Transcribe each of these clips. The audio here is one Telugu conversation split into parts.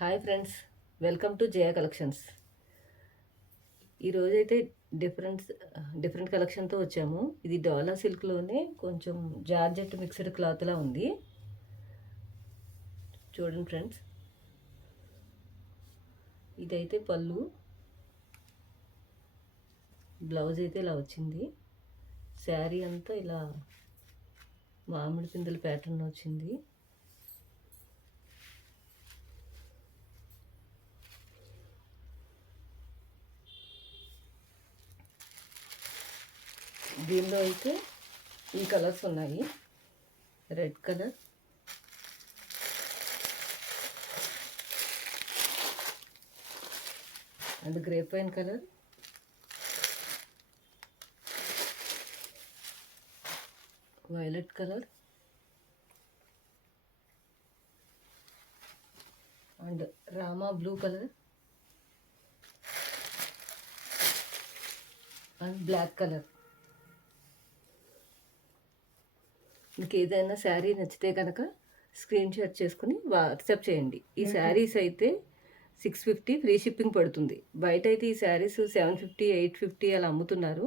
Hi friends, welcome to Jaya collections. ఈరోజైతే డిఫరెంట్ డిఫరెంట్ కలెక్షన్తో వచ్చాము. ఇది డోలా సిల్క్లోనే కొంచెం జార్జెట్ మిక్స్డ్ క్లాత్లా ఉంది. చూడండి ఫ్రెండ్స్, ఇదైతే పళ్ళు, బ్లౌజ్ అయితే ఇలా వచ్చింది. శారీ అంతా ఇలా మామిడి పిందెల ప్యాటర్న్ వచ్చింది. దీనిలో అయితే ఈ కలర్స్ ఉన్నాయి. Red colour, and grape wine colour, violet colour, and Rama blue colour, and black colour. మీకు ఏదైనా శారీ నచ్చితే కనుక స్క్రీన్ షాట్ చేసుకుని వాట్సాప్ చేయండి. ఈ శారీస్ అయితే 650 ఫ్రీ షిప్పింగ్ పడుతుంది. బయట అయితే ఈ శారీస్ 750, 850 అలా అమ్ముతున్నారు.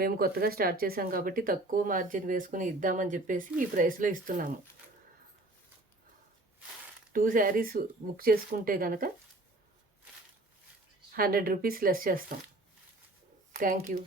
మేము కొత్తగా స్టార్ట్ చేసాం కాబట్టి తక్కువ మార్జిన్ వేసుకుని ఇద్దామని చెప్పేసి ఈ ప్రైస్లో ఇస్తున్నాము. 2 శారీస్ బుక్ చేసుకుంటే కనుక 100 రూపీస్ లెస్ చేస్తాం. Thank you.